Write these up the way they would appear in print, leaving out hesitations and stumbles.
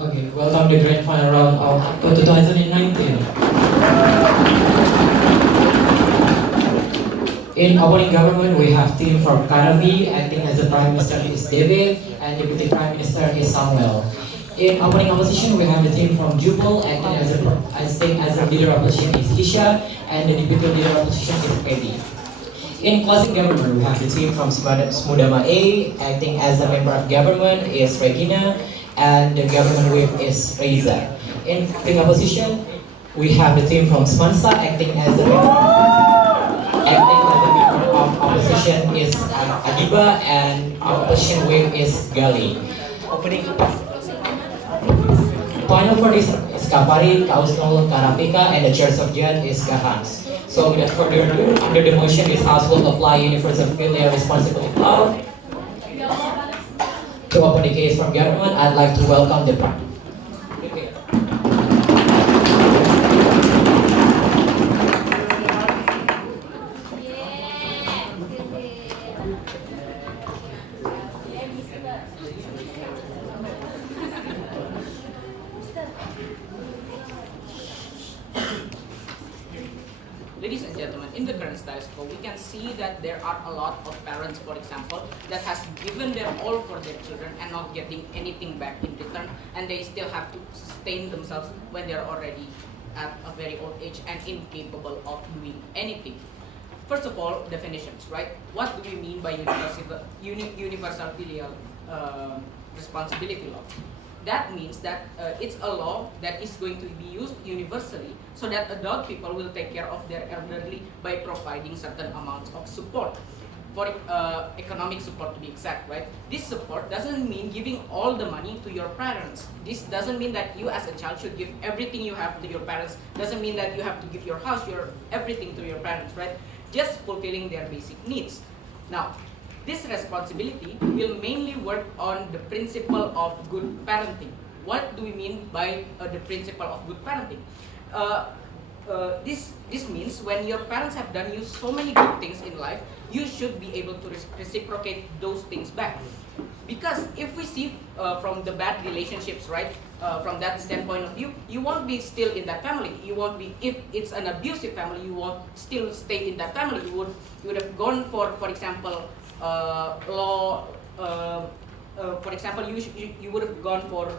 Okay, welcome to the Grandfinal round of 2019. In opening government, we have team from Karavi, acting as the Prime Minister is David, and Deputy Prime Minister is Samuel. In opening opposition, we have the team from Jubal, acting as the leader of opposition is Isha, and the deputy leader of opposition is Eddie. In closing government, we have the team from Smudama A, acting as the member of government is Regina, and the government whip is Reza. In opening opposition, we have the team from Smansa, acting as the member of opposition is Adiba, and opposition whip is Gali. Opening panel for this is Kapari, Kausnol, Karapika, and the Church of Jan is Kahans. So without further ado, under the motion, this House will apply universal filial responsibility law. To open the case from government, I'd like to welcome the Prime. Ladies and gentlemen, in the current status quo, we can see that there are a lot of parents, for example, that has given their all for their children and not getting anything back in return, and they still have to sustain themselves when they're already at a very old age and incapable of doing anything. First of all, definitions, right? What do we mean by universal filial responsibility law? That means that it's a law that is going to be used universally so that adult people will take care of their elderly by providing certain amounts of support, for economic support to be exact, right? This support doesn't mean giving all the money to your parents. This doesn't mean that you as a child should give everything you have to your parents. Doesn't mean that you have to give your house, everything to your parents, right? Just fulfilling their basic needs. Now, this responsibility will mainly work on the principle of good parenting. What do we mean by the principle of good parenting? This means when your parents have done you so many good things in life, you should be able to reciprocate those things back. Because if we see from the bad relationships, right, from that standpoint of view, you won't be still in that family. You won't be, if it's an abusive family, you won't still stay in that family. You would have gone for example, for example, you would have gone for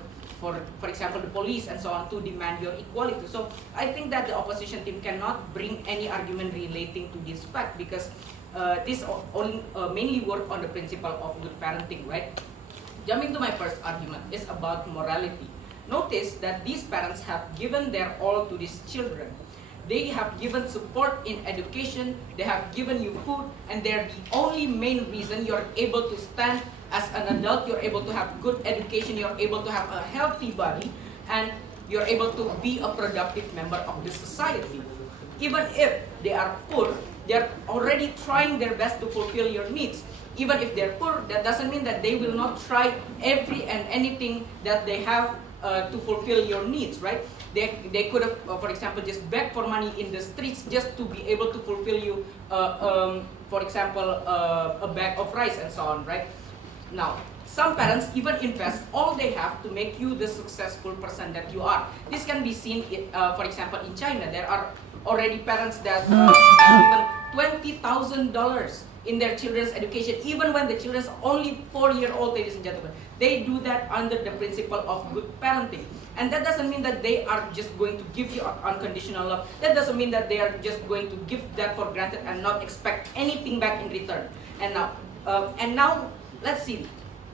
example, the police and so on to demand your equality. So I think that the opposition team cannot bring any argument relating to this fact because this mainly work on the principle of good parenting, right? Jumping to my first argument is about morality. Notice that these parents have given their all to these children. They have given support in education, they have given you food, and they're the only main reason you're able to stand as an adult, you're able to have good education, you're able to have a healthy body, and you're able to be a productive member of the society. Even if they are poor, they're already trying their best to fulfill your needs. Even if they're poor, that doesn't mean that they will not try every and anything that they have to fulfill your needs, right? They could have, for example, just beg for money in the streets just to be able to fulfill you, for example, a bag of rice and so on, right? Now, some parents even invest all they have to make you the successful person that you are. This can be seen, for example, in China. There are already parents that have given $20,000 in their children's education, even when the children are only 4-year-old, ladies and gentlemen. They do that under the principle of good parenting. And that doesn't mean that they are just going to give you unconditional love. That doesn't mean that they are just going to give that for granted and not expect anything back in return. And now, let's see.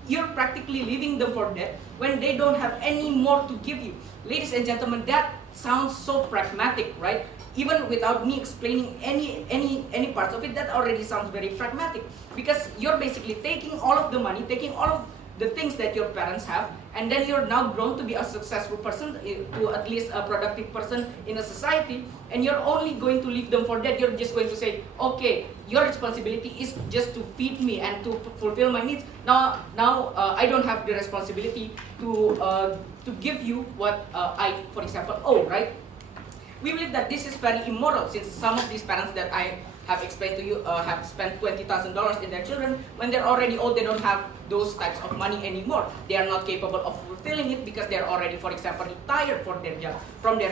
You're practically leaving them for dead when they don't have any more to give you. Ladies and gentlemen, that sounds so pragmatic, right? Even without me explaining any parts of it, that already sounds very pragmatic. Because you're basically taking all of the money, taking all of the things that your parents have, and then you're now grown to be a successful person, to at least a productive person in a society, and you're only going to leave them for dead. You're just going to say, okay, your responsibility is just to feed me and to fulfill my needs. Now I don't have the responsibility to give you what I, for example, owe, right? We believe that this is very immoral, since some of these parents that I have explained to you, have spent $20,000 in their children. When they're already old, they don't have those types of money anymore. They are not capable of fulfilling it because they're already, for example, retired from their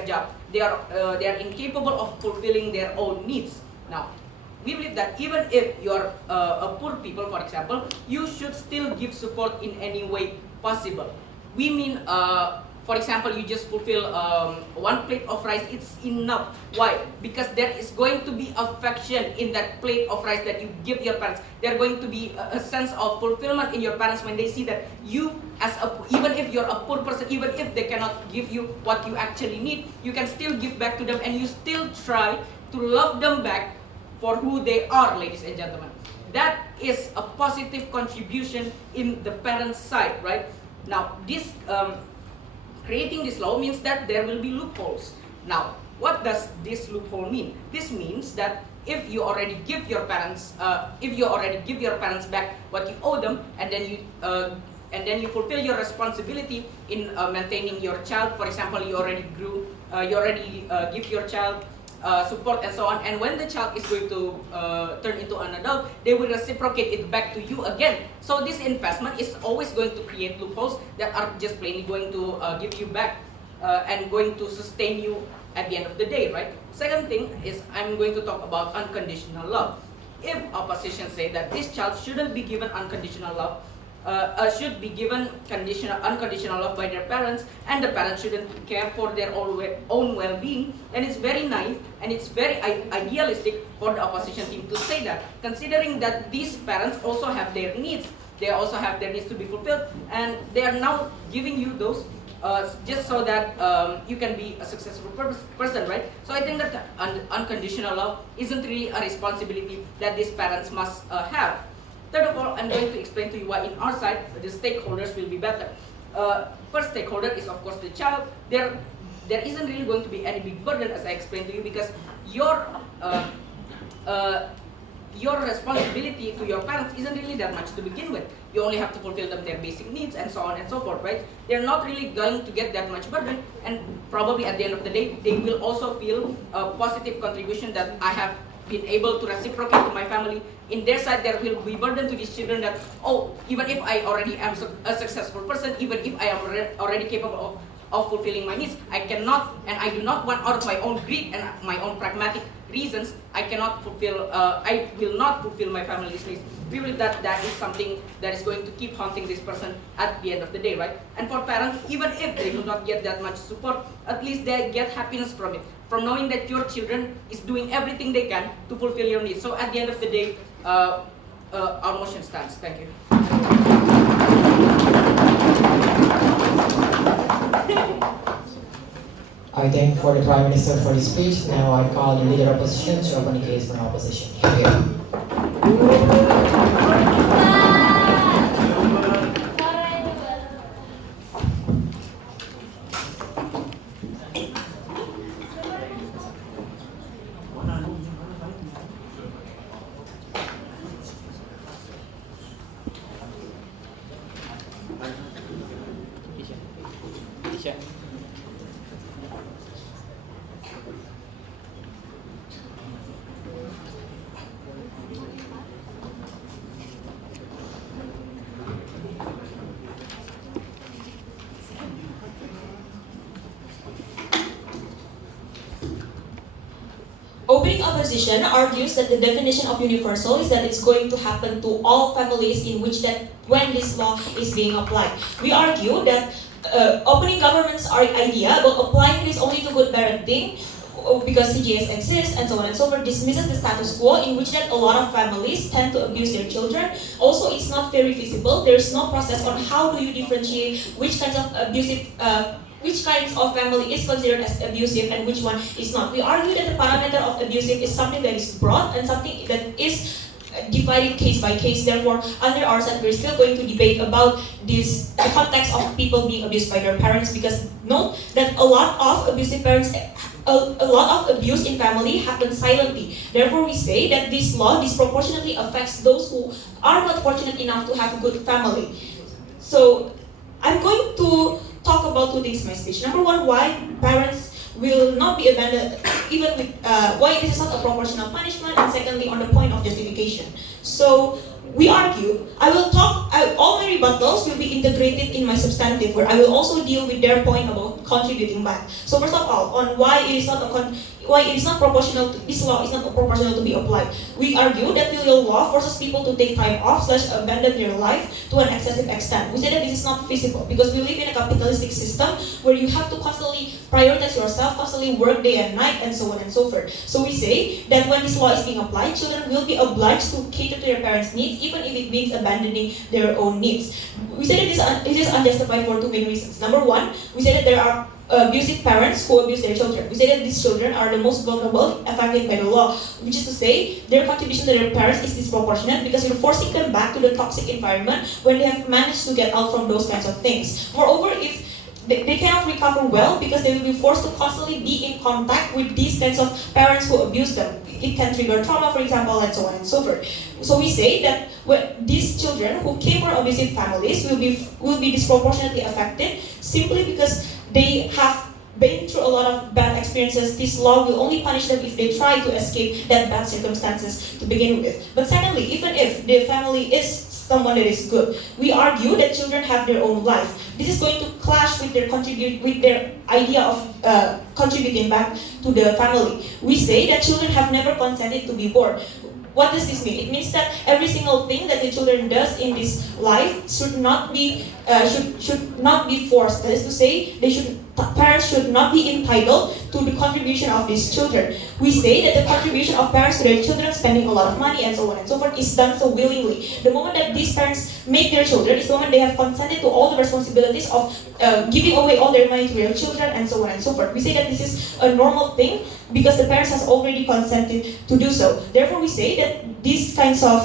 job. They are incapable of fulfilling their own needs. Now, we believe that even if you're a poor people, for example, you should still give support in any way possible. We mean, for example, you just fulfill one plate of rice, it's enough. Why? Because there is going to be affection in that plate of rice that you give your parents. There going to be a sense of fulfillment in your parents when they see that you, even if you're a poor person, even if they cannot give you what you actually need, you can still give back to them and you still try to love them back for who they are, ladies and gentlemen. That is a positive contribution in the parents' side, right? Now, this creating this law means that there will be loopholes. Now, what does this loophole mean? This means that if you already give your parents, back what you owe them, and then you fulfill your responsibility in maintaining your child. For example, you already give your child support and so on. And when the child is going to turn into an adult, they will reciprocate it back to you again. So this investment is always going to create loopholes that are just plainly going to give you back and going to sustain you at the end of the day, right? Second thing is I'm going to talk about unconditional love. If opposition say that this child shouldn't be given unconditional love, should be given unconditional love by their parents, and the parents shouldn't care for their own well-being, then it's very naive and it's very idealistic for the opposition team to say that, considering that these parents also have their needs. They also have their needs to be fulfilled, and they are now giving you those just so that you can be a successful person, right? So I think that unconditional love isn't really a responsibility that these parents must have. Third of all, I'm going to explain to you why in our side, the stakeholders will be better. First stakeholder is of course the child. There isn't really going to be any big burden, as I explained to you, because your responsibility to your parents isn't really that much to begin with. You only have to fulfill them their basic needs and so on and so forth, right? They're not really going to get that much burden, and probably at the end of the day, they will also feel a positive contribution that I have been able to reciprocate to my family. In their side, there will be burden to these children that, oh, even if I already am a successful person, even if I am already capable of fulfilling my needs, I cannot, and I do not want, out of my own greed and my own pragmatic reasons, I will not fulfill my family's needs. We believe that that is something that is going to keep haunting this person at the end of the day, right? And for parents, even if they do not get that much support, at least they get happiness from it, from knowing that your children is doing everything they can to fulfill your needs. So at the end of the day, our motion stands. Thank you. I thank for the Prime Minister for his speech. Now I call the Leader of Opposition to open the case for opposition. Here. Opening opposition argues that the definition of universal is that it's going to happen to all families in which that when this law is being applied. We argue that opening government's idea about applying this only to good parenting because CGS exists and so on and so forth dismisses the status quo in which that a lot of families tend to abuse their children. Also, it's not very visible. There is no process on how do you differentiate which kinds of abusive which kinds of family is considered as abusive and which one is not. We argue that the parameter of abusive is something that is broad and something that is divided case by case. Therefore, under our side, we're still going to debate about the context of people being abused by their parents, because note that a lot of abusive parents, a lot of abuse in family happens silently. Therefore, we say that this law disproportionately affects those who are not fortunate enough to have a good family. So, I'm going to talk about two things in my speech. Number one, why parents will not be abandoned, even with why this is not a proportional punishment, and secondly, on the point of justification. So we argue, all my rebuttals will be integrated in my substantive, where I will also deal with their point about contributing back. So first of all, on why it is not proportional, this law is not proportional to be applied. We argue that filial law forces people to take time off / abandon their life to an excessive extent. We say that this is not feasible because we live in a capitalistic system where you have to constantly prioritize yourself, constantly work day and night, and so on and so forth. So we say that when this law is being applied, children will be obliged to cater to their parents' needs, even if it means abandoning their own needs. We say that this is unjustified for two main reasons. Number one, we say that there are abusive parents who abuse their children. We say that these children are the most vulnerable affected by the law, which is to say their contribution to their parents is disproportionate because you're forcing them back to the toxic environment when they have managed to get out from those kinds of things. Moreover, if they cannot recover well because they will be forced to constantly be in contact with these kinds of parents who abuse them. It can trigger trauma, for example, and so on and so forth. So we say that these children who came from abusive families will be disproportionately affected simply because they have been through a lot of bad experiences. This law will only punish them if they try to escape that bad circumstances to begin with. But secondly, even if the family is someone that is good, we argue that children have their own life. This is going to clash with their idea of contributing back to the family. We say that children have never consented to be born. What does this mean? It means that every single thing that the children does in this life should not be forced. That is to say, parents should not be entitled to the contribution of these children. We say that the contribution of parents to their children, spending a lot of money and so on and so forth, is done so willingly. The moment that these parents make their children is the moment they have consented to all the responsibilities of giving away all their money to their children and so on and so forth. We say that this is a normal thing because the parents has already consented to do so. Therefore, we say that these kinds of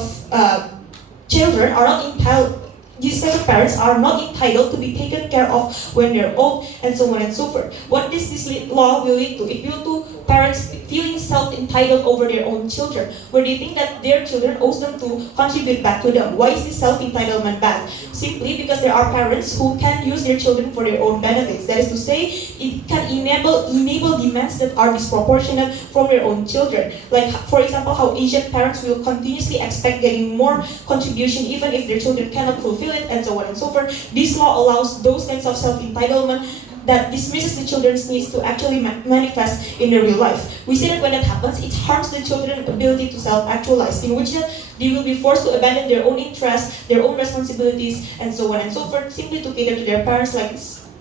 children are not entitled. These kinds of parents are not entitled to be taken care of when they're old, and so on and so forth. What this law will lead to? It will to parents feeling self-entitled over their own children, where they think that their children owes them to contribute back to them. Why is this self-entitlement bad? Simply because there are parents who can use their children for their own benefits. That is to say, it can enable demands that are disproportionate from their own children. Like, for example, how Asian parents will continuously expect getting more contribution even if their children cannot fulfill it, and so on and so forth. This law allows those kinds of self-entitlement that dismisses the children's needs to actually manifest in their real life. We say that when that happens, it harms the children's ability to self-actualize, in which they will be forced to abandon their own interests, their own responsibilities, and so on and so forth, simply to cater to their parents, like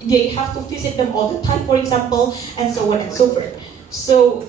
they have to visit them all the time, for example, and so on and so forth. So,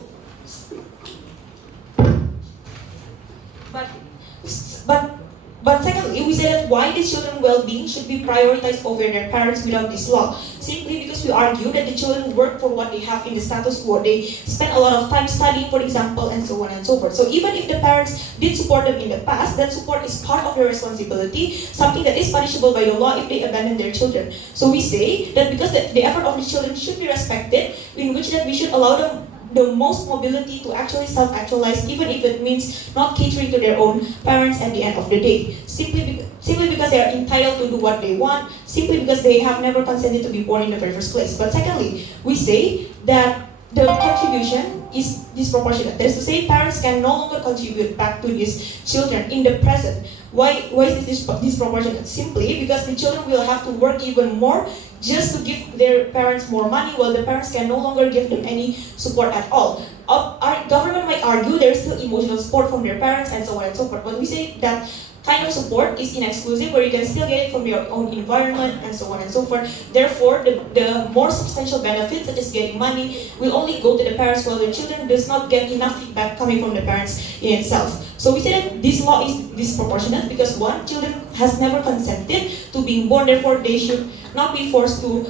But secondly, we say that why the children's well-being should be prioritized over their parents without this law. Simply because we argue that the children work for what they have in the status quo. They spend a lot of time studying, for example, and so on and so forth. So even if the parents did support them in the past, that support is part of their responsibility, something that is punishable by the law if they abandon their children. So we say that because the effort of the children should be respected, in which that we should allow them the most mobility to actually self-actualize, even if it means not catering to their own parents at the end of the day. Simply because they are entitled to do what they want, simply because they have never consented to be born in the very first place. But secondly, we say that the contribution is disproportionate. That is to say, parents can no longer contribute back to these children in the present. Why is this disproportionate? Simply because the children will have to work even more just to give their parents more money, while the parents can no longer give them any support at all. Our government might argue there is still emotional support from their parents and so on and so forth, but we say that kind of support is inexclusive, where you can still get it from your own environment and so on and so forth. Therefore, the more substantial benefits, such as getting money, will only go to the parents, while the children does not get enough feedback coming from the parents in itself. So we say that this law is disproportionate because one, children has never consented to being born, therefore they should not be forced to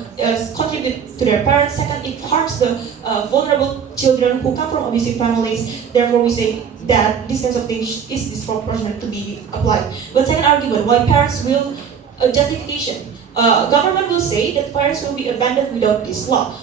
contribute to their parents. Second, it harms the vulnerable children who come from abusive families. Therefore, we say that this kinds of things is disproportionate to be applied. But second argument, why parents will justification. Government will say that parents will be abandoned without this law.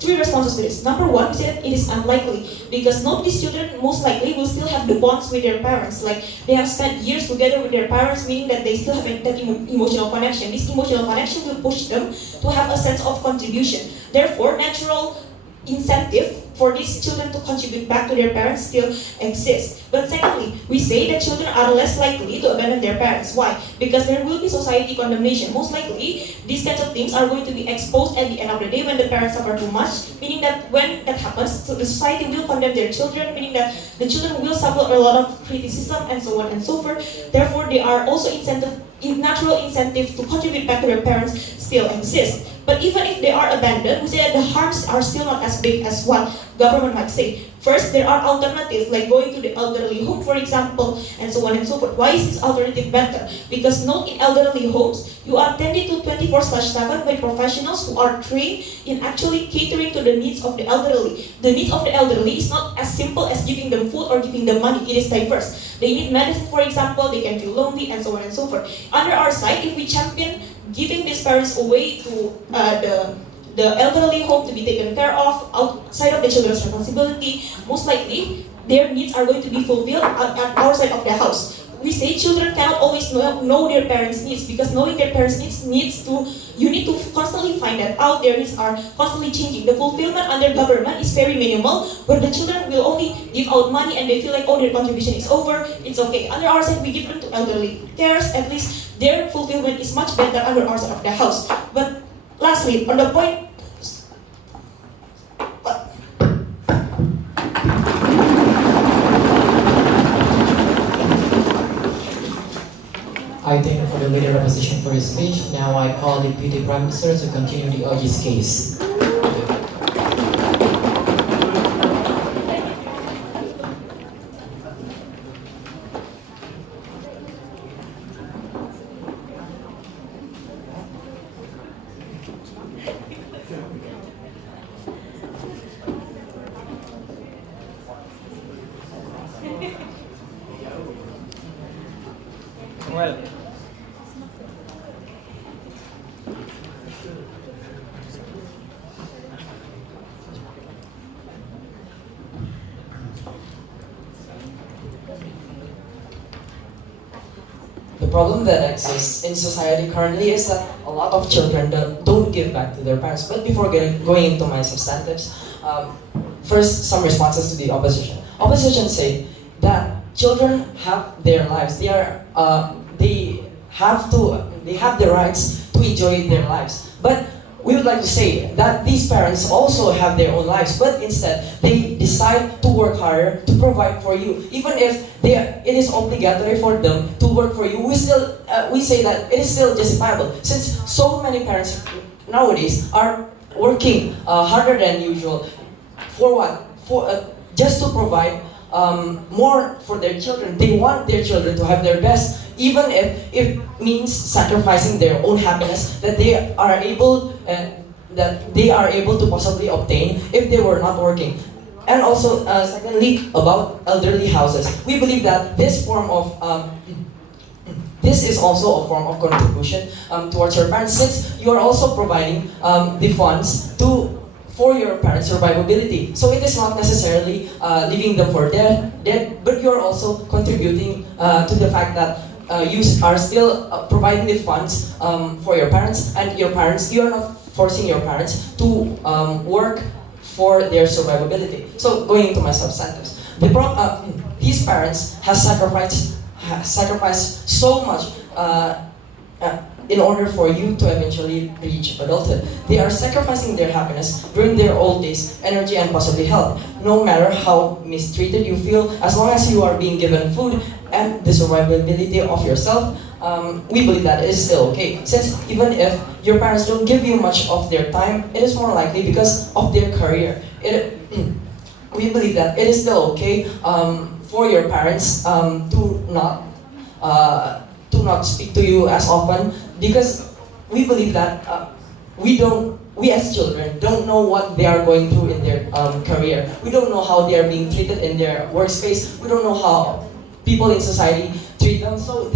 Three responses to this. Number one, we say that it is unlikely because none of these children most likely will still have the bonds with their parents. Like they have spent years together with their parents, meaning that they still have that emotional connection. This emotional connection will push them to have a sense of contribution. Therefore, natural incentive for these children to contribute back to their parents still exists. But secondly, we say that children are less likely to abandon their parents. Why? Because there will be society condemnation. Most likely, these kinds of things are going to be exposed at the end of the day when the parents suffer too much, meaning that when that happens, so the society will condemn their children, meaning that the children will suffer a lot of criticism and so on and so forth. Therefore, they are also natural incentive to contribute back to their parents still exist. But even if they are abandoned, we say that the harms are still not as big as what government might say. First, there are alternatives like going to the elderly home, for example, and so on and so forth. Why is this alternative better? Because note, in elderly homes, you are tended to 24/7 by professionals who are trained in actually catering to the needs of the elderly. The needs of the elderly is not as simple as giving them food or giving them money. It is diverse. They need medicine, for example, they can feel lonely, and so on and so forth. Under our side, if we champion giving these parents away to the elderly home to be taken care of outside of the children's responsibility, most likely their needs are going to be fulfilled at our side of the house. We say children cannot always know their parents' needs, because knowing their parents' needs you need to constantly find that out. Their needs are constantly changing. The fulfillment under government is very minimal, where the children will only give out money and they feel like, oh, their contribution is over, it's okay. Under our side, we give them to elderly cares. At least their fulfillment is much better under our side of the house. But lastly, on the point, I thank you for the leader opposition for his speech. Now I call the Deputy Prime Minister to continue the OG's case. Well, the problem that exists in society currently is that a lot of children don't give back to their parents. But before going into my substantives, first, some responses to the opposition. Opposition say that children have their lives. They have the rights to enjoy their lives. But we would like to say that these parents also have their own lives, but instead they decide to work harder to provide for you. Even if it is obligatory for them to work for you, we say that it is still justifiable, since so many parents nowadays are working harder than usual. For what? Just to provide more for their children. They want their children to have their best, even if it means sacrificing their own happiness that they are able to possibly obtain if they were not working. And also, secondly, about elderly houses, we believe that this is also a form of contribution towards your parents, since you are also providing the funds for your parents' survivability. So it is not necessarily leaving them for dead, but you're also contributing to the fact that you are still providing the funds for your parents, and you are not forcing your parents to work for their survivability. So going into my substantives, these parents have sacrificed so much in order for you to eventually reach adulthood. They are sacrificing their happiness during their old days, energy, and possibly health. No matter how mistreated you feel, as long as you are being given food and the survivability of yourself, we believe that it is still okay. Since even if your parents don't give you much of their time, it is more likely because of their career. We believe that it is still okay for your parents to not speak to you as often, because we believe that we as children don't know what they are going through in their career. We don't know how they are being treated in their workspace. We don't know how people in society treat them. So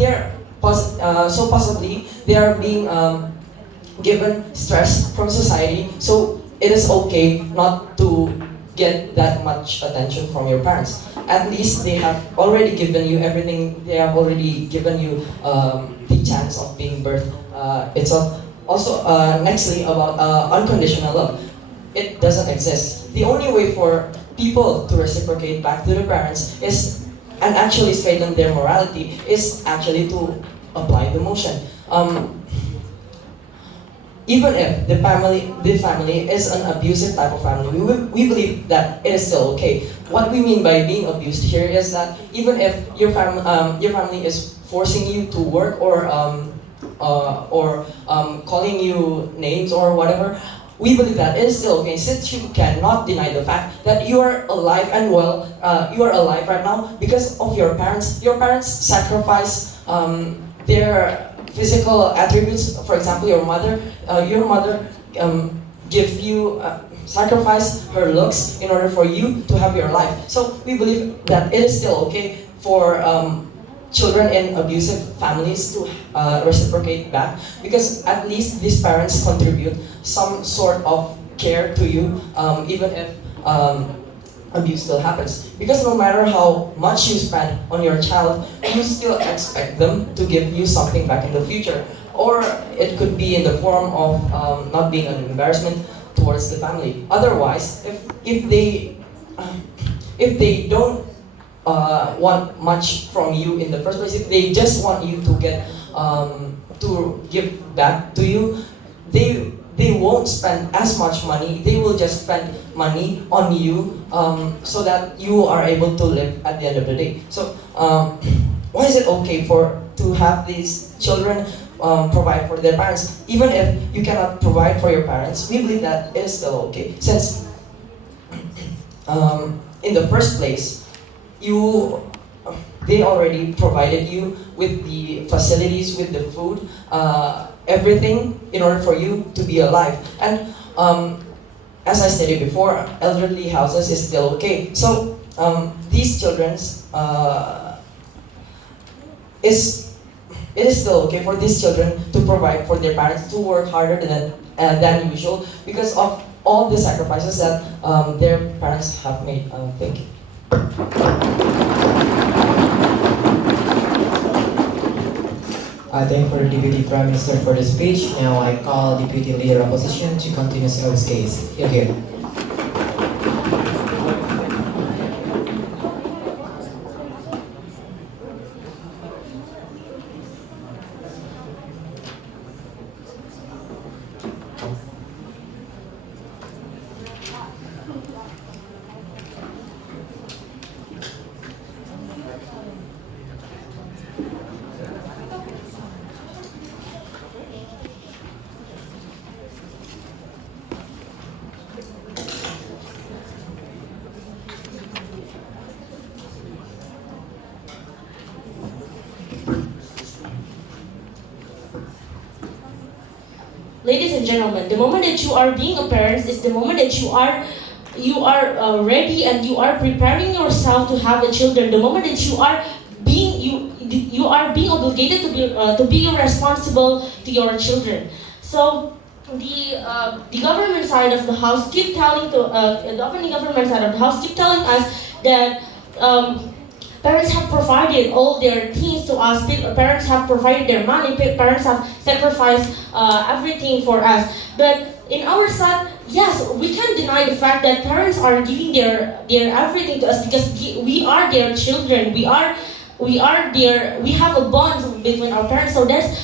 possibly they are being given stress from society. So it is okay not to get that much attention from your parents. At least they have already given you everything. They have already given you the chance of being birthed itself. Also, nextly, about unconditional love. it doesn't exist. The only way for people to reciprocate back to their parents is, and actually straighten their morality, is actually to apply the motion. Even if the family is an abusive type of family, we believe that it is still okay. What we mean by being abused here is that even if your family is forcing you to work or calling you names or whatever, we believe that it is still okay, since you cannot deny the fact that you are alive and well, you are alive right now because of your parents. Your parents sacrifice their physical attributes. For example, your mother give you sacrifice her looks in order for you to have your life. So we believe that it is still okay for children in abusive families to reciprocate back, because at least these parents contribute some sort of care to you, even if abuse still happens. Because no matter how much you spend on your child, you still expect them to give you something back in the future. Or it could be in the form of not being an embarrassment towards the family. Otherwise, if they don't want much from you in the first place, if they just want you to get to give back to you, they won't spend as much money. They will just spend money on you so that you are able to live at the end of the day. So why is it okay to have these children provide for their parents? Even if you cannot provide for your parents, we believe that it is still okay, since in the first place, they already provided you with the facilities, with the food, everything in order for you to be alive. And as I stated before, elderly houses is still okay. So these children's it is still okay for these children to provide for their parents, to work harder than usual because of all the sacrifices that their parents have made. Thank you. I thank for the Deputy Prime Minister for the speech. Now I call Deputy Leader Opposition to continue his case. Okay. Ladies and gentlemen, the moment that you are being a parent is the moment that you are ready and you are preparing yourself to have the children. The moment that you are being obligated to be responsible to your children. So the government side of the house keep telling the governing government side of the house keep telling us that parents have provided all their things to us. Parents have provided their money. Parents have sacrificed everything for us. But in our side, yes, we can't deny the fact that parents are giving their everything to us because we are their children. We have a bond between our parents. So that's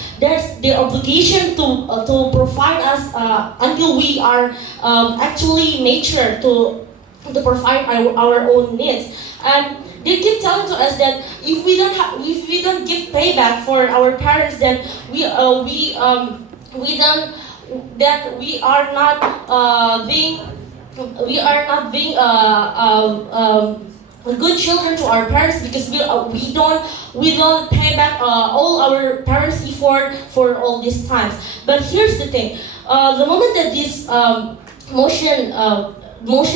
their obligation to provide us until we are actually matured to provide our own needs. And they keep telling to us that if we don't give payback for our parents, then we are not being good children to our parents because we don't pay back all our parents' effort for all these times. But here's the thing: the moment that this motion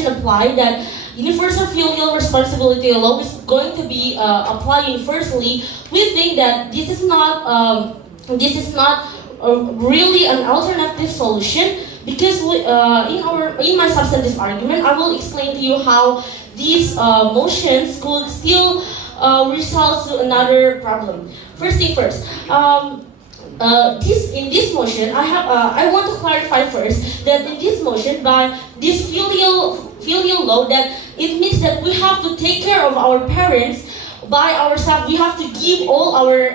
applied, that universal filial responsibility law is going to be applied universally, we think that this is not really an alternative solution because in my substantive argument, I will explain to you how these motions could still result to another problem. First thing first. In this motion, I want to clarify first that in this motion, by this filial law, that it means that we have to take care of our parents by ourselves. We have to give all our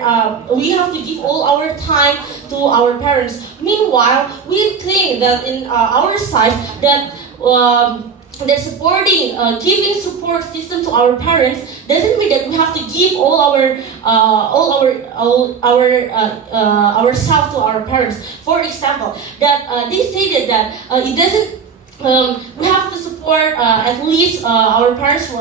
time to our parents. Meanwhile, we think that in our side that supporting, giving support system to our parents doesn't mean that we have to give all ourselves to our parents. For example, that they stated that it doesn't. We have to support at least our parents. We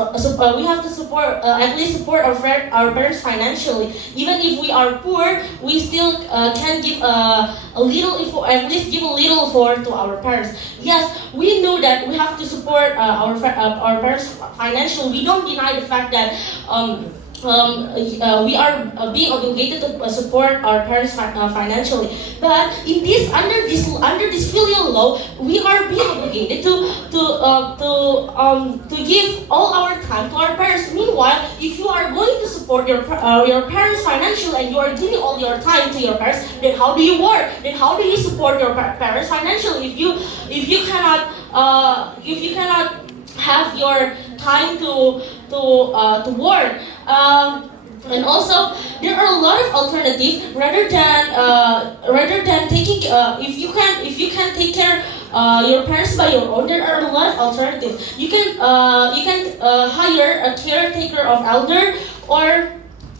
have to support at least support our parents financially. Even if we are poor, we still can give a little, at least give a little for to our parents. Yes, we know that we have to support our parents financially. We don't deny the fact that. We are being obligated to support our parents financially, but under this filial law, we are being obligated to give all our time to our parents. Meanwhile, if you are going to support your parents financially and you are giving all your time to your parents, then how do you work? Then how do you support your parents financially if you cannot have your time to work? And also, there are a lot of alternatives rather than taking. If you can take care your parents by your own, there are a lot of alternatives. You can hire a caretaker of elder, or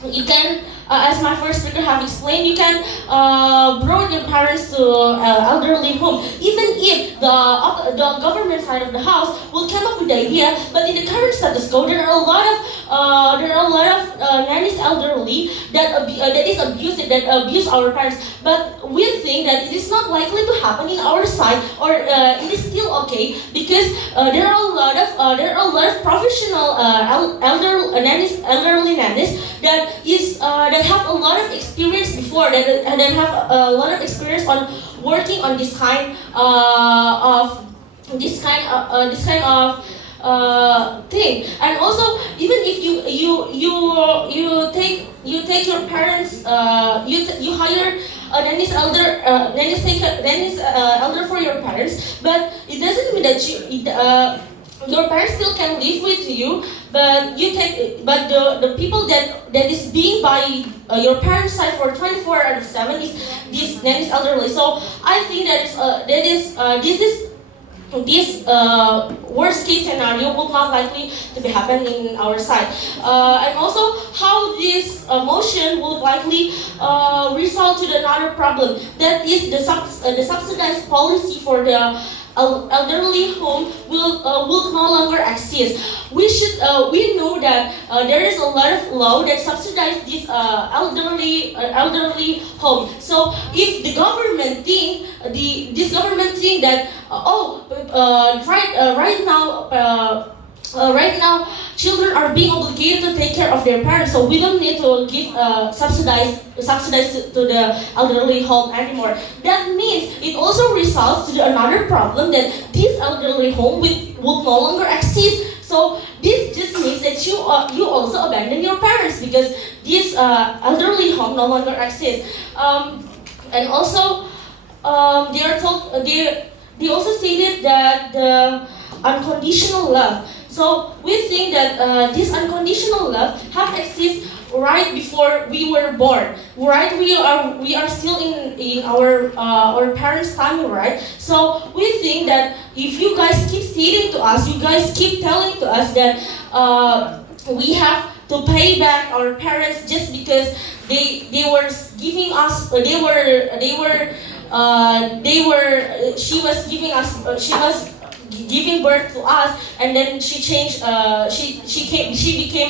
you can, as my first speaker have explained, you can bring your parents to elderly home. Even if the government side of the house will come up with the idea, but in the current status quo, there are a lot of nannies elderly that abuse our parents. But we think that it is not likely to happen in our side, or it is still okay, because there are a lot of professional elderly nannies that have a lot of experience before, that have a lot of experience on working on this kind of thing. And also, even if you take your parents, you hire a nanny's elder for your parents, but it doesn't mean that your parents still can live with you, but the people that is being by your parents' side for 24 out of 7 is this nanny's elderly. So I think this worst case scenario will not likely to be happen in our side. And also, how this motion will likely result to another problem, that is the subsidized policy for the elderly home will no longer exist. We know that there is a lot of law that subsidize this elderly home. So if the government think that right now children are being obligated to take care of their parents, so we don't need to give subsidize to the elderly home anymore. That means it also results to another problem, that this elderly home will no longer exist. So this just means that you also abandon your parents, because this elderly home no longer exists. And also, they also stated that the unconditional love. So we think that this unconditional love have existed right before we were born. Right, we are still in our parents' time, right? So we think that if you guys keep stating to us, you guys keep telling to us that we have to pay back our parents just because they were giving us she was giving birth to us, and then she became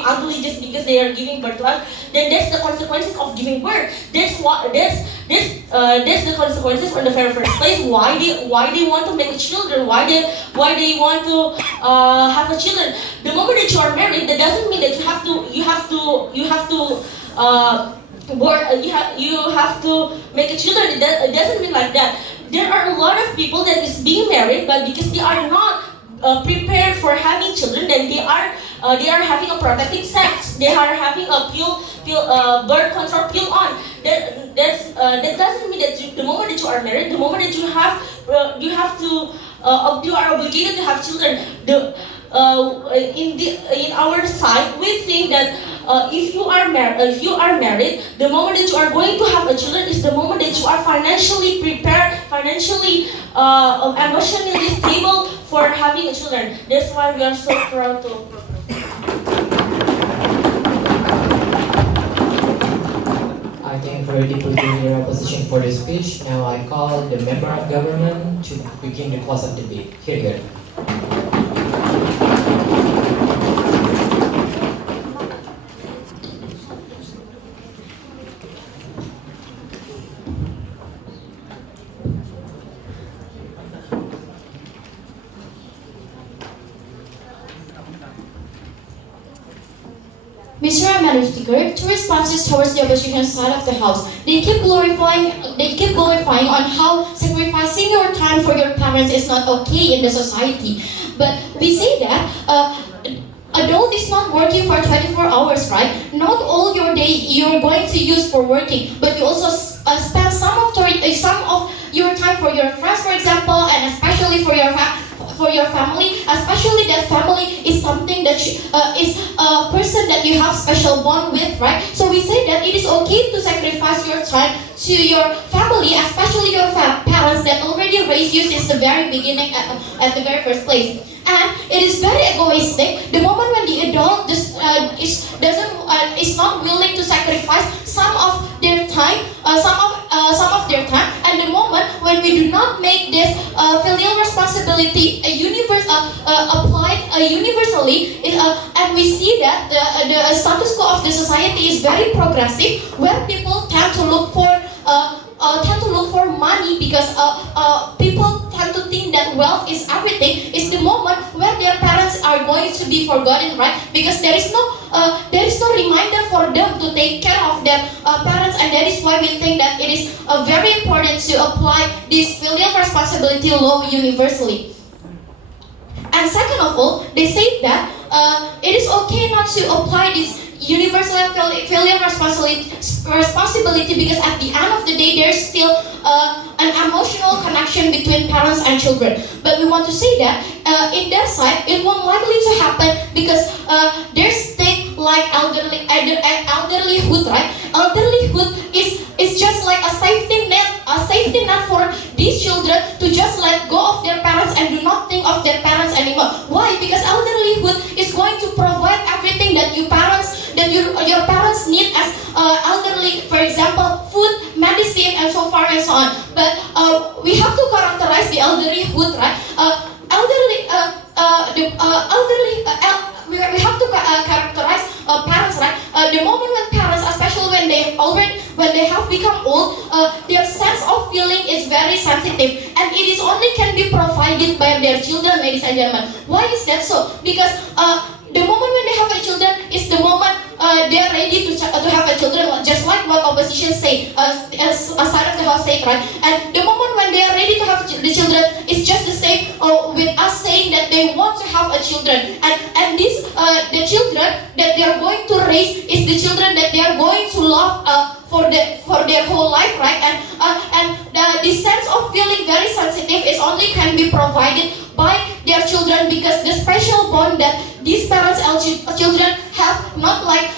ugly just because they are giving birth to us, then that's the consequences of giving birth. That's the consequences in the very first place. Why they want to make children? Why they want to have a children? The moment that you are married, that doesn't mean that you have to make a children. It doesn't mean like that. There are a lot of people that is being married, but because they are not prepared for having children, then they are having a protective sex. They are having a birth control pill on. that doesn't mean that the moment that you are married, the moment that you are obligated to have children. In our side, we think that if you are married, the moment that you are going to have a children is the moment that you are financially prepared, financially, emotionally stable for having a children. That's why we are so proud to. I think we're ready to begin your opposition for the speech. Now I call the member of government to begin the close of debate. Here you go. Mr. Madam Speaker, two responses towards the opposition side of the House. They keep glorifying on how sacrificing your time for your parents is not okay in the society. But we say that adult is not working for 24 hours, right? Not all your day you're going to use for working, but you also spend some of your time for your friends, for example, and especially for your family, especially that family is something that is a person that you have special bond with, right? So we say that it is okay to sacrifice your time to your family, especially your parents that already raised you since the very beginning at the very first place. And it is very egoistic the moment when the adult is not willing to sacrifice some of their time, and the moment when we do not make this filial responsibility applied universally, and we see that the status quo of the society is very progressive, where people tend to look for money because people tend to think that wealth is everything. Is the moment when their parents are going to be forgotten, right? Because there is no reminder for them to take care of their parents, and that is why we think that it is very important to apply this filial responsibility law universally. And second of all, they say that it is okay not to apply this universal filial responsibility because at the end of the day there's still an emotional connection between parents and children. But we want to say that in their side it won't likely to happen because there's things like elderlyhood, right? Elderlyhood is just like a safety net for these children to just let go of their parents and do not think of their parents anymore. Why? Because elderlyhood is going to provide everything that your parents need as elderly, for example, food, medicine, and so far and so on. But we have to characterize the elderlyhood, right? We have to characterize parents, right? The moment when parents, especially when they have become old, their sense of feeling is very sensitive, and it is only can be provided by their children, ladies and gentlemen. Why is that so? Because the moment when they have a children is the moment they are ready to have a children, just like what opposition say, as a side of the house say, right? And the moment when they are ready to have the children is just the same with us saying that they want to have a children, and this the children that they are going to raise is the children that they are going to love for their whole life, right? And the sense of feeling very sensitive is only can be provided by their children because the special bond that these parents and children have, not like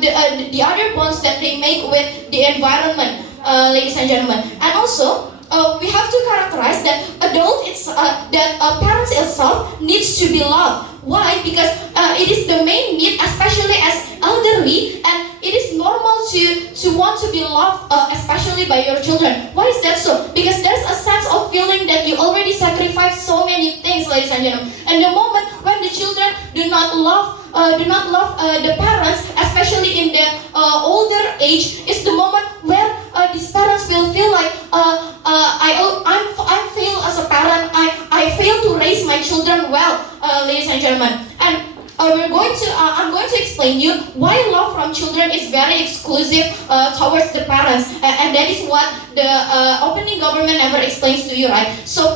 the other bonds that they make with the environment, ladies and gentlemen. And also, we have to characterize that parents itself needs to be loved. Why? Because it is the main need, especially as elderly, and it is normal to want to be loved, especially by your children. Why is that so? Because there's a sense of feeling that you already sacrificed so many things, ladies and gentlemen. And the moment when the children do not love the parents, especially in their older age, is the moment where these parents will feel like I fail as a parent. I fail to raise my children well, ladies and gentlemen. And I'm going to explain you why love from children is very exclusive towards the parents, and that is what the opening government never explains to you, right? So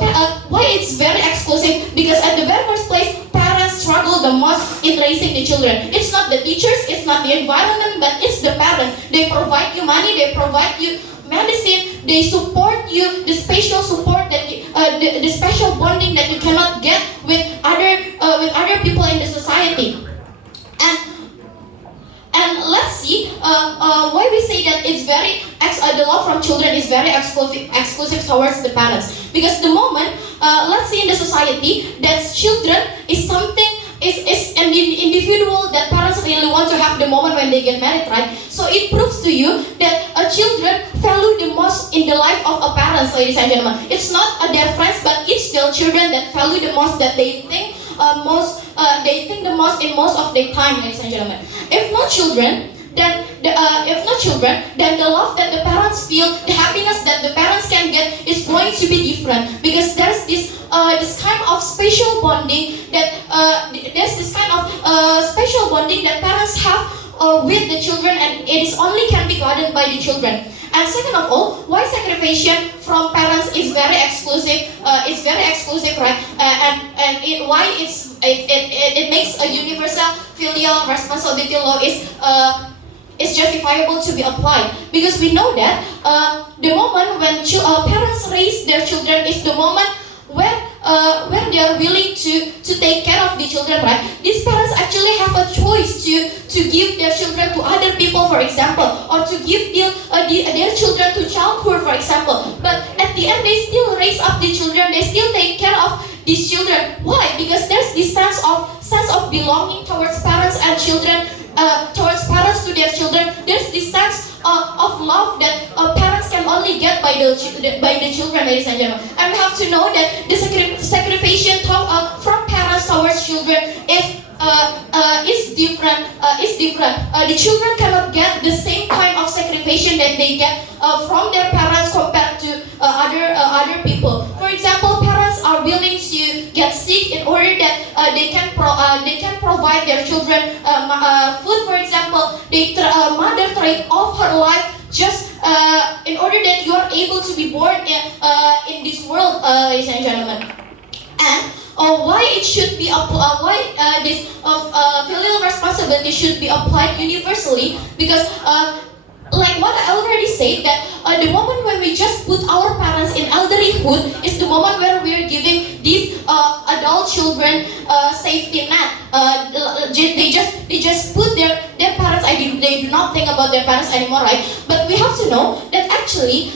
why it's very exclusive? Because at the very first place, parents struggle the most in raising the children. It's not the teachers, it's not the environment, but it's the parents. They provide you money, they provide you medicine, they support you, the special support that the special bonding that you cannot get with other people in the society. And let's see why we say that it's very the love from children is very exclusive towards the parents. Because the moment let's see in the society that children is something is an individual that parents really want to have the moment when they get married, right? So it proves to you that children value the most in the life of a parents, ladies and gentlemen. It's not their friends, but it's their children that value the most, that they think the most in most of their time, ladies and gentlemen. If not children, then the love that the parents feel, the happiness that the parents can get is going to be different, because there's this kind of special bonding that parents have with the children, and it is only can be guarded by the children. And second of all, why sacrifice from parents is very exclusive? It's very exclusive, right? Why it makes a universal filial responsibility law is justifiable to be applied, because we know that the moment when parents raise their children is the moment when they are willing to take care of the children, right? These parents actually have a choice to give their children to other people, for example, or to give their children to childhood, for example. But at the end, they still raise up the children. They still take care of these children. Why? Because there's this sense of belonging towards parents and children. Towards parents to their children, there's this sense of love that parents can only get by the children, ladies and gentlemen. And we have to know that the sacrifice from parents towards children is different. The children cannot get the same kind of sacrifice that they get from their parents compared to other people. For example, parents are willing to get sick in order that they can provide their children food. For example, mother trade off her life just in order that you are able to be born in this world, ladies and gentlemen. And why it should be this filial responsibility should be applied universally, because like what I already said, that the moment when we just put our parents in elderlyhood is the moment where we are giving these adult children safety net. They just put their parents. They do not think about their parents anymore, right? But we have to know that actually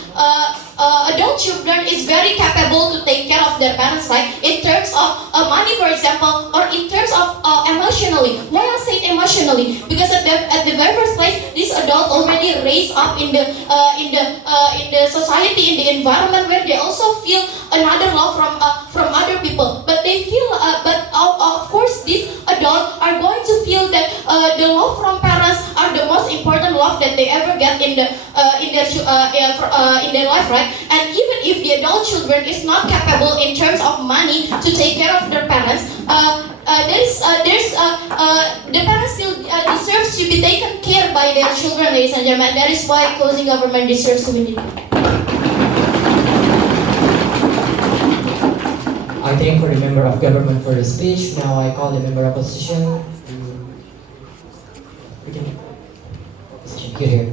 adult children is very capable to take care of their parents, right? In terms of money, for example, or in terms of emotionally. Why I say emotionally? Because at the very first place, this adult already raised up in the society, in the environment where they also feel another love from other people. But they feel, of course, these adults are going to feel that the love from parents are the most important love that they ever get in their life, right? And even if the adult children is not capable in terms of money to take care of their parents, the parents still deserves to be taken care by their children, ladies and gentlemen. That is why closing government deserves to be needed. I thank for the member of government for the speech. Now I call the member of opposition. Here.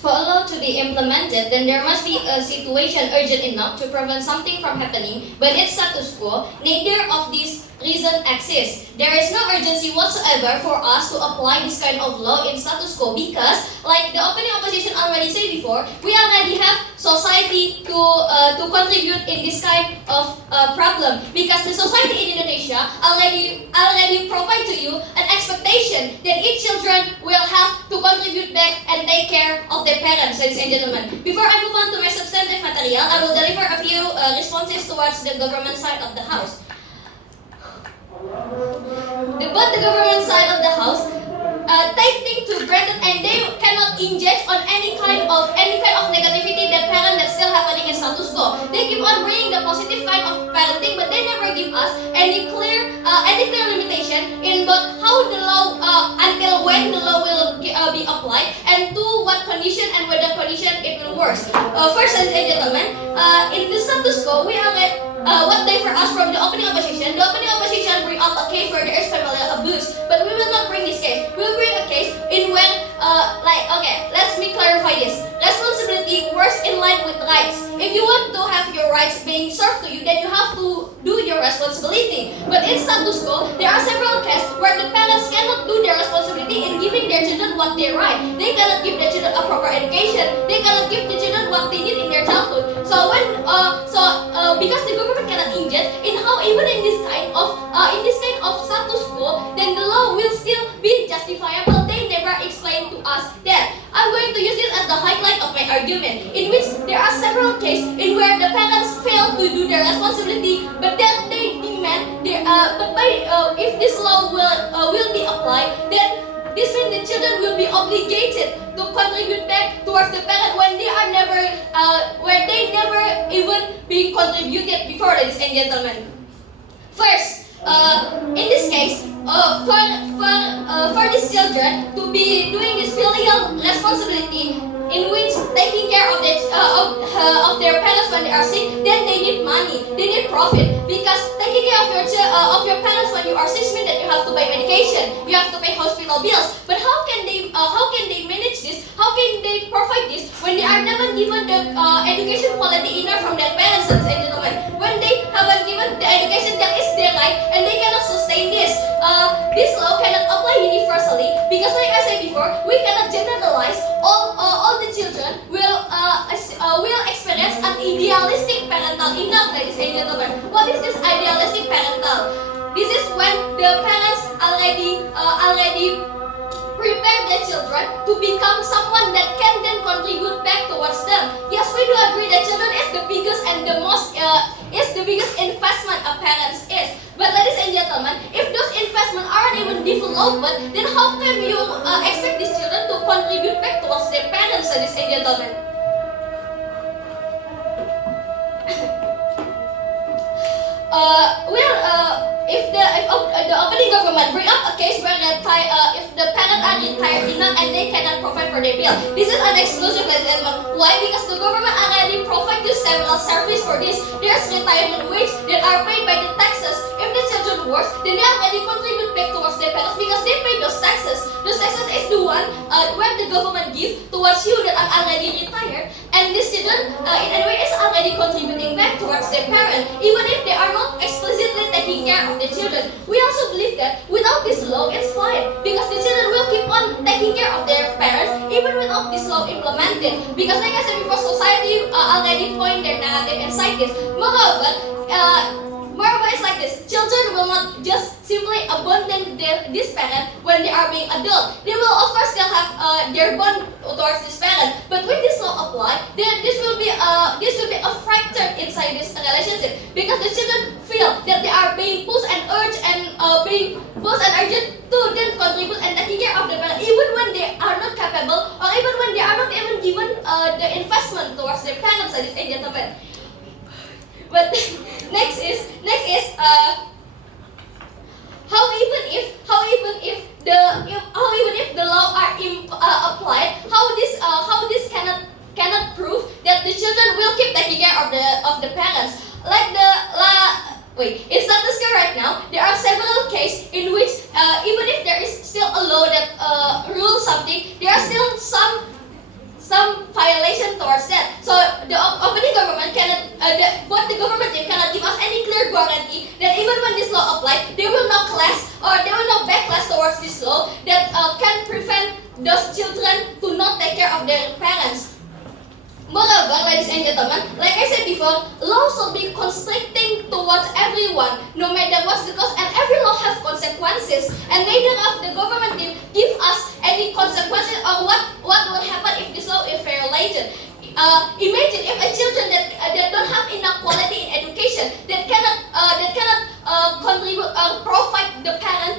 For a law to be implemented, then there must be a situation urgent enough to prevent something from happening, but it's status quo. Neither of these reasons exist. There is no urgency whatsoever for us to apply this kind of law in status quo, because, like the opening opposition already said before, we already have society to contribute in this kind of problem, because the society in Indonesia already provide to you an expectation that each children will have to contribute back and take care of their parents, ladies and gentlemen. Before I move on to my substantive material, I will deliver a few responses towards the government side of the house. But the government side of the house take things to granted, and they cannot inject on any kind of negativity that parent that's still happening in status quo. They They keep on bringing the positive kind of parenting, but they never give us any clear limitation in but how the law until when the law will be applied and to what condition and whether condition it will work. First, ladies and gentlemen, in the status quo, we are what differ us from the opening opposition. The opening opposition bring up a case where there is familial abuse, but we will not bring this case. We will bring a case in when, let me clarify this. Responsibility works in line with rights. If you want to have your rights being served to you, then you have to do your responsibility. But in status quo, there are several cases where the parents cannot do their responsibility in giving their children what they right. They cannot give their children a proper education. They cannot give the children what they need in their childhood. So because the government cannot inject in how even in this kind of status quo, then the law will still be justifiable. They never explain to us that. I'm going to use this as the highlight of my argument, in which there are several cases in where the parents fail to do their responsibility, but then they demand if this law will be applied, then this means the children will be obligated to contribute back towards the parent when they are never, where they never even be contributed before, ladies and gentlemen. First, in this case, for these children to be doing this filial responsibility, in which taking care of their parents when they are sick, then they need money, they need profit, because taking care of your parents when you are sick means that you have to buy medication, you have to pay hospital bills. But how can they manage this? How can they provide this when they are never given the education quality enough from their parents, ladies and gentlemen? When they haven't given the education that is their right and they cannot sustain this, this law cannot apply universally, because like I said before, we cannot generalize all the children will experience an idealistic parental enough, ladies and gentlemen. What is this idealistic parental? This is when the parents already prepare their children to become someone that can then contribute back towards them. Yes, we do agree that children is the biggest and the most biggest investment a parents is. But ladies and gentlemen, if those investments aren't even developed, then how can you expect these children to contribute back towards their parents, ladies and gentlemen? If the opening government bring up a case where if the parents are retired enough and they cannot provide for their bill, this is an exclusive, ladies and gentlemen. Why? Because the government already provide you several service for this. There's retirement wage that are paid by the taxes. If the children work, then they already contribute back towards their parents because they pay those taxes. Those taxes is the one where the government give towards you that are already retired, and this children in any way is already contributing back towards their parents, even if they are not explicitly taking care of their children. We also believe that without this law, it's fine, because the children will keep on taking care of their parents even without this law implemented. Because like I said before, society already point their narrative inside this. Moreover, it's like this. Children will not just simply abandon this parent when they are being adult. They will of course still have their bond towards this parent. But when this law apply, then this will be a fracture inside this relationship, because the children feel that they are being pushed and urged to then contribute and taking care of the parent, even when they are not capable, or even when they are not even given the investment towards their parents, ladies and gentlemen. But next is how even if the law are applied, how this cannot prove that the children will keep taking care of the parents. In status quo right now, there are several cases in which even if there is still a law that rules something, there are still some violation towards that. So the opening government the government team cannot give us any clear guarantee that even when this law applies, they will not clash or they will not backlash towards this law that can prevent those children to not take care of their parents. Moreover, ladies and gentlemen, like I said before, laws will be constricting towards everyone, no matter what's the cost, and every law has consequences, and neither of the government will give us any consequences or what will happen if this law is violated. Imagine if a children that don't have enough quality in education, that cannot contribute or provide the parent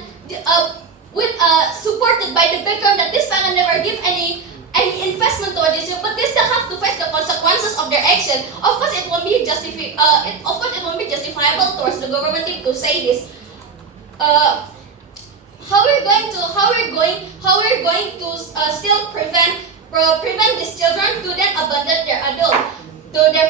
supported by the background that this parent never give any investment listen to audition, but they still have to face the consequences of their action. Of course, it won't be justifiable towards the government team to say this. How we're going to still prevent these children to then abandon their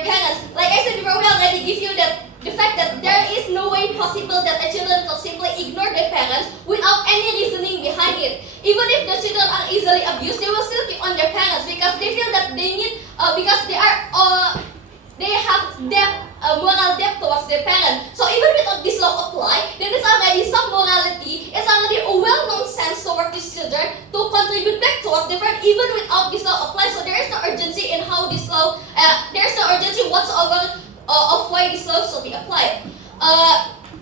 parents. Like I said before, we already give you the fact that there is no way possible that a children can simply ignore their parents without any reasoning behind it. Even if the children are easily abused, they will still keep on their parents because they feel that they need because they have moral debt towards their parents. So even without this law apply, there is already some morality. It's already a well-known sense towards these children to contribute back towards their parents even without this law apply. So there is no urgency in how this law. There is no urgency whatsoever of why this law should be applied.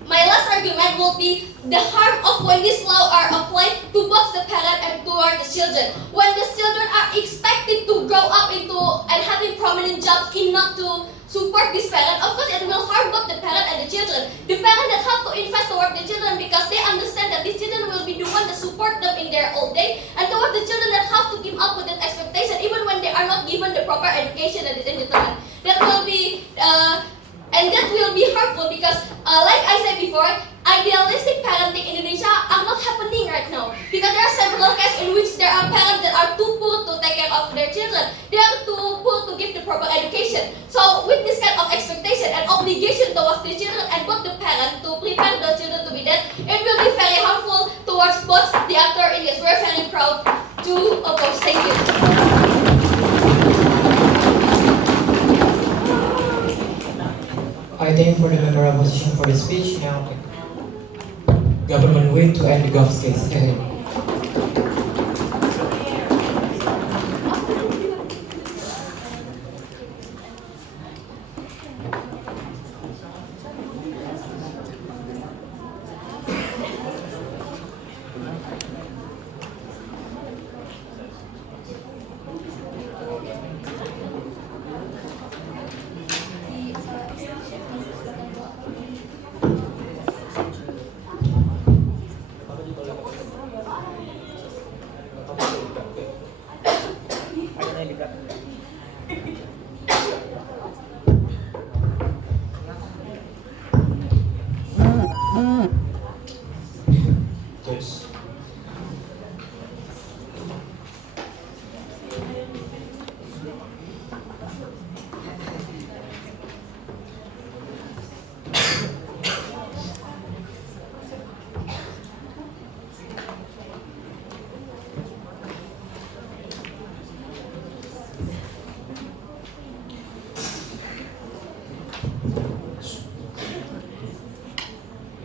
My last argument will be the harm of when this law are applied to both the parent and toward the children. When the children are expected to grow up into and having prominent jobs enough to support this parent, of course it will harm both the parent and the children. The parent that have to invest toward the children because they understand that these children will be the one that support them in their old age, and toward the children that have to keep up with that expectation even when they are not given the proper education, ladies and gentlemen. That will be harmful because, like I said before, idealistic parenting in Indonesia are not happening right now because there are several cases in which there are parents that are too poor to take care of their children. They are too poor to give the proper education. So with this kind of expectation and obligation towards the children and both the parent to prepare the children to be that, it will be very harmful towards both the actor in this. We're very proud to oppose. Thank you. I thank for the member of opposition for the speech. Now, government win to end the Gulf case. Okay. Yes.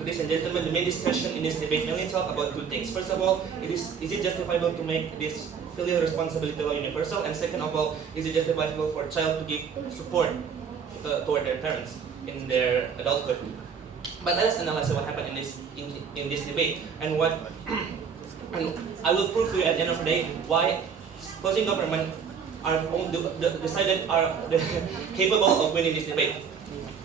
Ladies and gentlemen, the main discussion in this debate mainly talk about two things. First of all, is it justifiable to make this filial responsibility law universal? And second of all, is it justifiable for a child to give support toward their parents in their adulthood? But let us analyze what happened in this debate and what and I will prove to you at the end of the day why opposing government are decided are capable of winning this debate.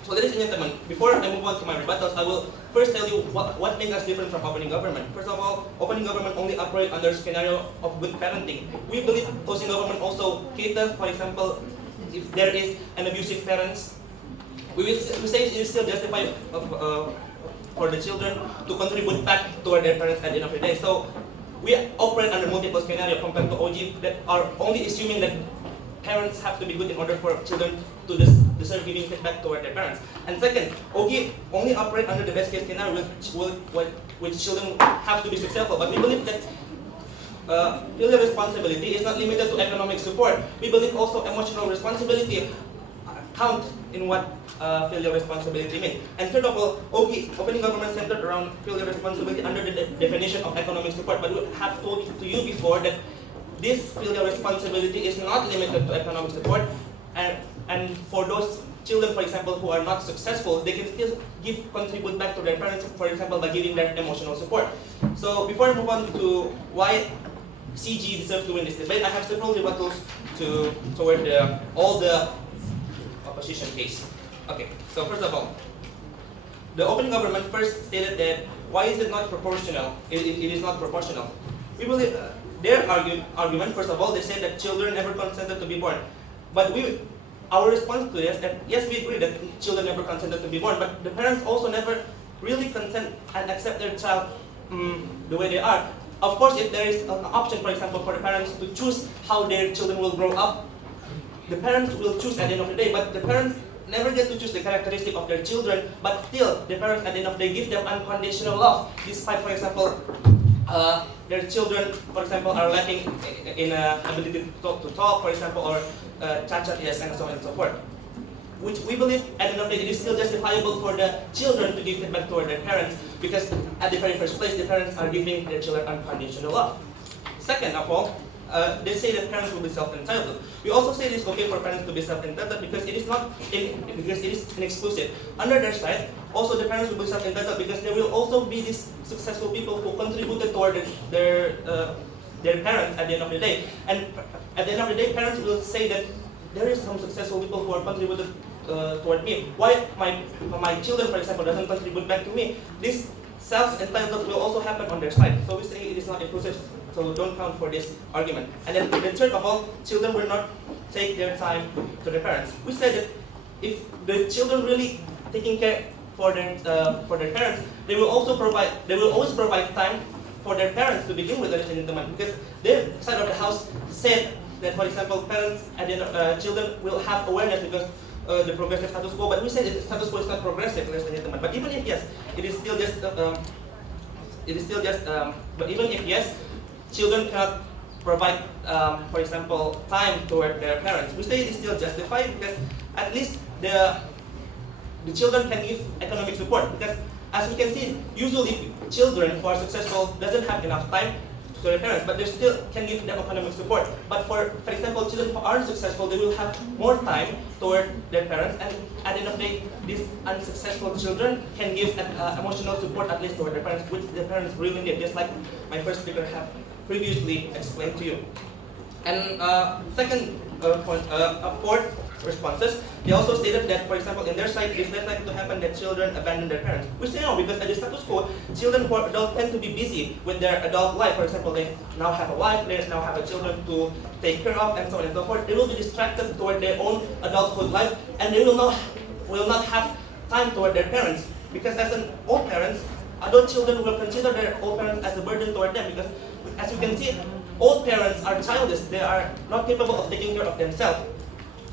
So ladies and gentlemen, before I move on to my rebuttals, I will first tell you what makes us different from opening government. First of all, opening government only operate under scenario of good parenting. We believe opposing government also caters, for example, if there is an abusive parents, we say it is still justified for the children to contribute back toward their parents at the end of the day. So we operate under multiple scenario compared to OG that are only assuming that parents have to be good in order for children to deserve giving feedback toward their parents. And second, OG only operate under the best case scenario which children have to be successful. But we believe that filial responsibility is not limited to economic support. We believe also emotional responsibility count in what filial responsibility means. And third of all, opening government centered around filial responsibility under the definition of economic support. But we have told to you before that this filial responsibility is not limited to economic support, and for those children, for example, who are not successful, they can still contribute back to their parents, for example, by giving them emotional support. So before I move on to why CG deserves to win this debate, I have several rebuttals toward all the opposition case. Okay, so first of all, the opening government first stated that why is it not proportional? It is not proportional. We believe their argument, first of all, they say that children never consented to be born. But our response to this, that yes, we agree that children never consented to be born, but the parents also never really consent and accept their child the way they are. Of course, if there is an option, for example, for the parents to choose how their children will grow up, the parents will choose at the end of the day, but the parents never get to choose the characteristic of their children, but still, the parents at the end of the day give them unconditional love, despite, for example, their children, for example, are lacking in ability to talk, for example, or cacat, yes, and so on and so forth. Which we believe at the end of the day it is still justifiable for the children to give feedback toward their parents, because at the very first place, the parents are giving their children unconditional love. Second of all, they say that parents will be self-entitled. We also say it is okay for parents to be self-entitled because it is inexclusive. Under their side, also the parents will be self-entitled because there will also be these successful people who contributed toward their parents at the end of the day. And at the end of the day, parents will say that there is some successful people who are contributed toward me. Why my children, for example, doesn't contribute back to me? This self-entitlement will also happen on their side. So we say it is not inclusive. So don't count for this argument. And then the third of all, children will not take their time to their parents. We said that if the children really taking care for their parents, they will always provide time for their parents to begin with, ladies and gentlemen, because their side of the house said that, for example, parents and children will have awareness because the progressive status quo. But we said that the status quo is not progressive, ladies and gentlemen. But even if yes, it is still just. But even if yes, children cannot provide, for example, time toward their parents. We say it is still justified because at least the children can give economic support. Because as we can see, usually children who are successful doesn't have enough time to their parents, but they still can give them economic support. But for example, children who aren't successful, they will have more time toward their parents, and at the end of the day, these unsuccessful children can give emotional support at least toward their parents, which the parents really need, just like my first speaker have previously explained to you. And fourth responses, they also stated that, for example, in their side, it is less likely to happen that children abandon their parents. We say no, because at the status quo, children who are adults tend to be busy with their adult life. For example, they now have a wife, they now have a children to take care of, and so on and so forth. They will be distracted toward their own adulthood life, and they will not have time toward their parents. Because as an old parents, adult children will consider their old parents as a burden toward them, because as you can see, old parents are childish. They are not capable of taking care of themselves.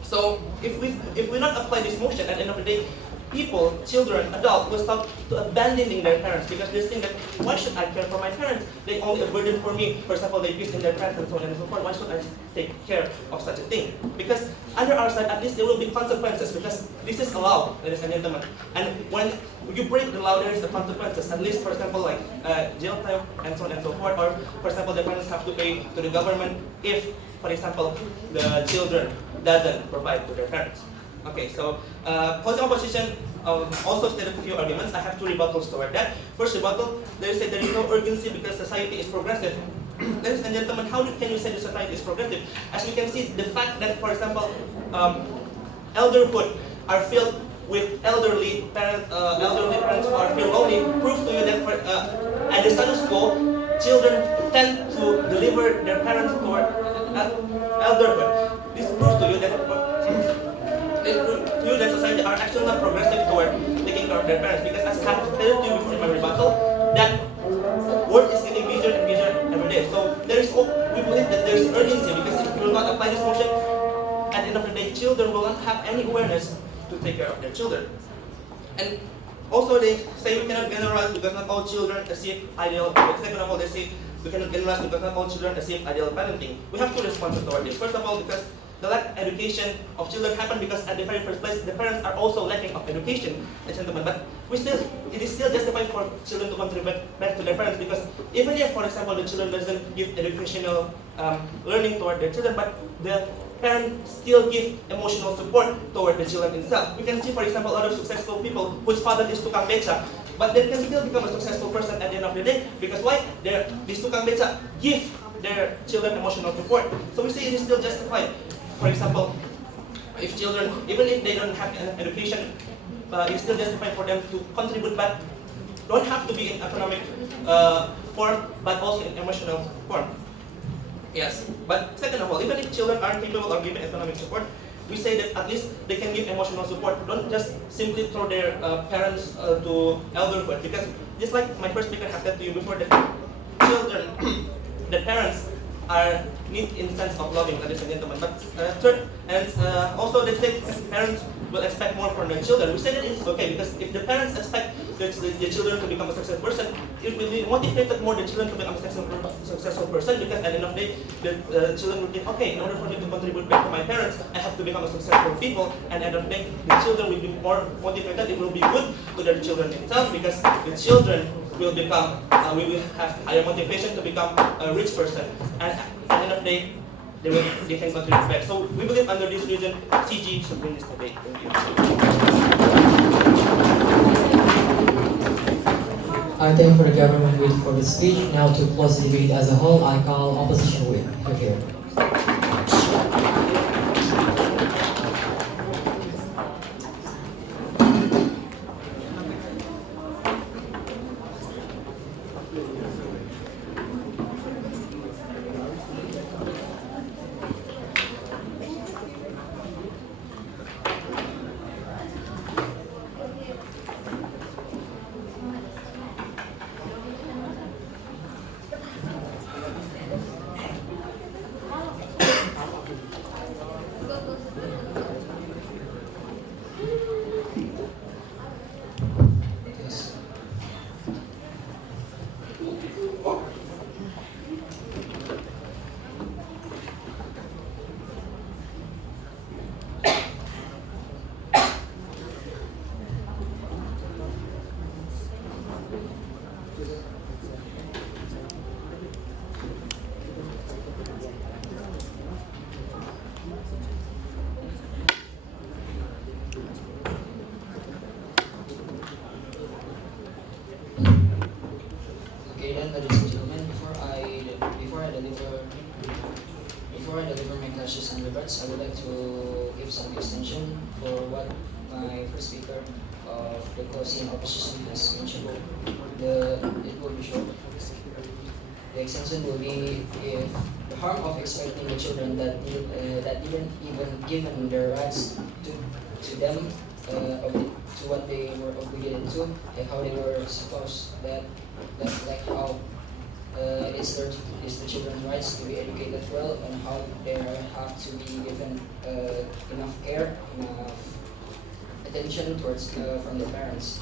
So if we not apply this motion, at the end of the day, people, children, adults will start to abandoning their parents because they think that why should I care for my parents? They only a burden for me. For example, they piss in their pants and so on and so forth. Why should I take care of such a thing? Because under our side, at least there will be consequences because this is allowed, ladies and gentlemen. And when you break the law, there is the consequences. At least, for example, like jail time and so on and so forth. Or for example, the parents have to pay to the government if, for example, the children doesn't provide to their parents. Okay, so closing opposition also stated a few arguments. I have two rebuttals toward that. First rebuttal, they say there is no urgency because society is progressive. Ladies and gentlemen, how can you say the society is progressive? As we can see, the fact that, for example, elderhood are filled with elderly parents who are feel lonely, prove to you that at the status quo, children tend to deliver their parents toward elderhood. This proves to you that society are actually not progressive toward taking care of their parents, because as I have stated to you before in my rebuttal, that work is getting busier and busier every day. So we believe that there is urgency, because if we will not apply this motion, at the end of the day, children will not have any awareness to take care of their children. And also they say we cannot generalize because not all children achieve ideal. Second of all, they say we cannot generalize because not all children achieve ideal parenting. We have two responses toward this. First of all, because the lack of education of children happen because at the very first place, the parents are also lacking of education, gentlemen. But it is still justified for children to contribute back to their parents, because even if, for example, the children doesn't give educational learning toward their children, but the parents still give emotional support toward the children itself. We can see, for example, a lot of successful people whose father is tukang beca, but they can still become a successful person at the end of the day, because why? These tukang beca give their children emotional support. So we say it is still justified. For example, if children, even if they don't have an education, it's still justified for them to contribute back. Don't have to be in economic form, but also in emotional form. Yes, but second of all, even if children aren't capable of giving economic support, we say that at least they can give emotional support. Don't just simply throw their parents to elderhood, because just like my first speaker has said to you before, that children, the parents are need in sense of loving, ladies and gentlemen. But third, and also they say parents will expect more from their children. We say that it's okay, because if the parents expect the children to become a successful person, it will be motivated more the children to become a successful person, because at the end of the day, the children will think, okay, in order for me to contribute back to my parents, I have to become a successful people, and at the end of the day, the children will be more motivated. It will be good to their children themselves, because the children will become, we will have higher motivation to become a rich person, and at the end of the day, they can contribute back. So we believe under this reason, CG should win this debate. Thank you. I thank for the government with for the speech. Now to close the debate as a whole, I call opposition with here. Okay then, ladies and gentlemen, before I deliver my clashes and regrets, I would like to give some extension for what my first speaker of the closing opposition has mentioned. It will be short. The extension will be if the harm of expecting the children that didn't even given their rights to them, to what they were obligated to, like how they were supposed like how it's the children's rights to be educated well, and how they have to be given enough care, enough attention towards from their parents.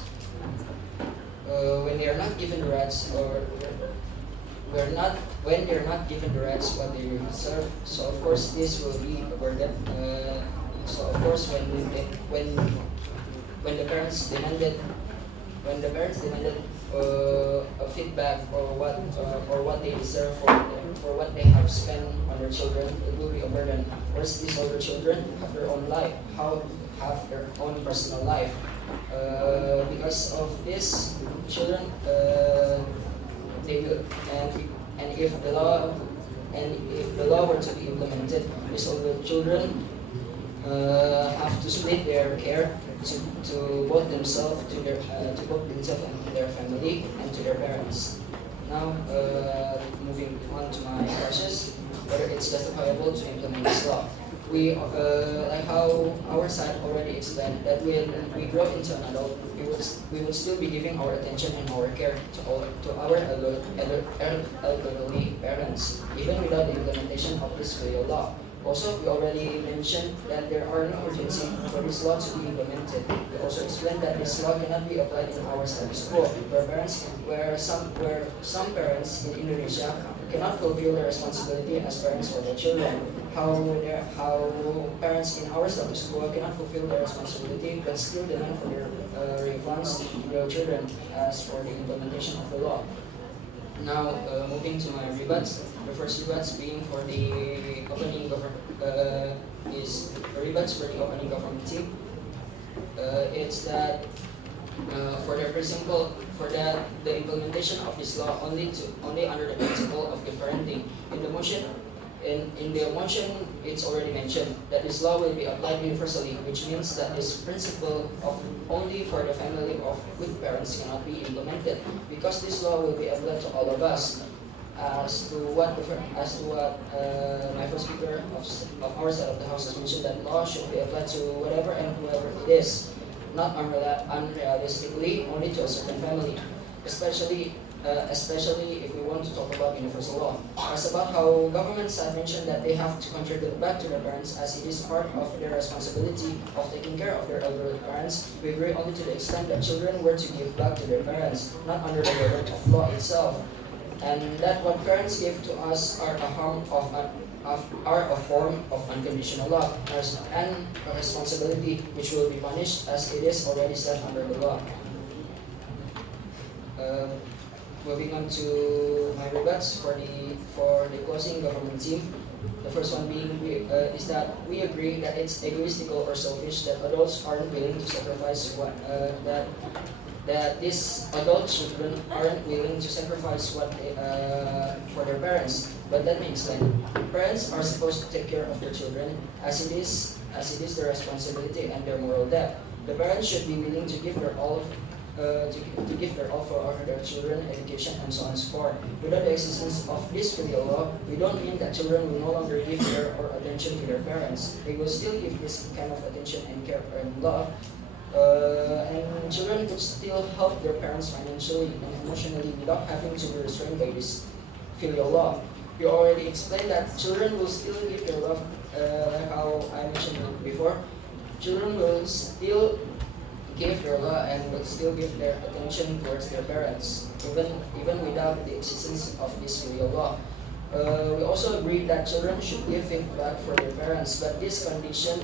When they are not given the rights, or when they are not given the rights what they deserve, so of course this will be a burden. So of course when the parents demanded a feedback or what they deserve for what they have spent on their children, it will be a burden. Whereas these older children have their own life, have their own personal life. Because of this, children they will, and if the law were to be implemented, these older children have to split their care to both themselves, and their family, and to their parents. Now, moving on to my questions, whether it's justifiable to implement this law. We, like how our side already explained, that when we grow into an adult, we will still be giving our attention and our care to our elderly parents, even without the implementation of this filial law. Also, we already mentioned that there are no urgency for this law to be implemented. We also explained that this law cannot be applied in our status quo, where some parents in Indonesia cannot fulfill their responsibility as parents for their children. How parents in our status quo cannot fulfill their responsibility but still demand for their refunds to their children as for the implementation of the law. Now, moving to my rebuts. The first rebuts being for the opening is the rebuts for the opening government team. It's that for the implementation of this law only under the principle of good parenting. In the motion, it's already mentioned that this law will be applied universally, which means that this principle of only for the family of good parents cannot be implemented, because this law will be applied to all of us. as to what my first speaker of our side of the house has mentioned, that law should be applied to whatever and whoever it is, not unrealistically only to a certain family, especially if we want to talk about universal law. As about how governments have mentioned that they have to contribute back to their parents as it is part of their responsibility of taking care of their elderly parents, we agree only to the extent that children were to give back to their parents, not under the burden of law itself. And that what parents give to us are a form of unconditional love and a responsibility which will be punished as it is already set under the law. Moving on to my rebuts for the closing government team. The first one being is that we agree that it's egoistical or selfish that adults aren't willing to sacrifice that these adult children aren't willing to sacrifice for their parents. But let me explain. Parents are supposed to take care of their children as it is their responsibility and their moral debt. The parents should be willing to give their all for their children, education, and so on and so forth. Without the existence of this filial law, we don't mean that children will no longer give care or attention to their parents. They will still give this kind of attention and care and love. And children could still help their parents financially and emotionally without having to be restrained by this filial law. We already explained that children will still give their love, like how I mentioned before. Children will still give their love and will still give their attention towards their parents, even without the existence of this filial law. We also agree that children should give it back for their parents, but this condition,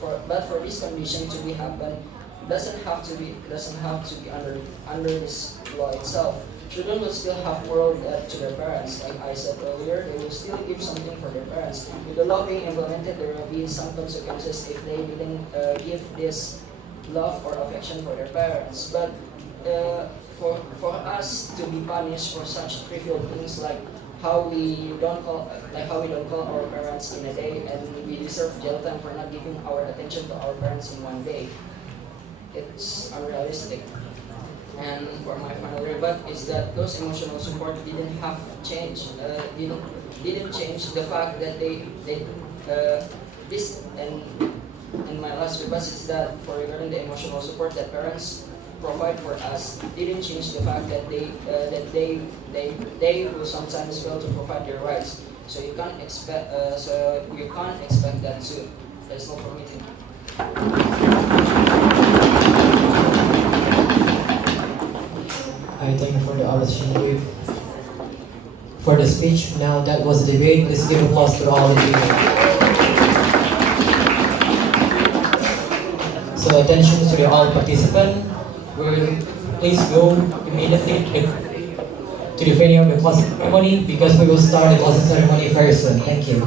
for this condition to be happen, doesn't have to be under this law itself. Children will still have moral debt to their parents. Like I said earlier, they will still give something for their parents. With the law being implemented, there will be some consequences if they didn't give this love or affection for their parents. But for us to be punished for such trivial things like how we don't call our parents in a day, and we deserve jail time for not giving our attention to our parents in one day, it's unrealistic. And for my final rebut is that those emotional support didn't have change. Didn't change the fact that this and my last rebut is that for regarding the emotional support that parents provide for us didn't change the fact that they will sometimes fail to provide their rights. So you can't expect that too. That's all for me. I thank you for the opportunity for the speech. Now that was the debate. Let's give applause to all of you. So attention to all participants. Please go immediately to the venue of the closing ceremony because we will start the closing ceremony very soon. Thank you.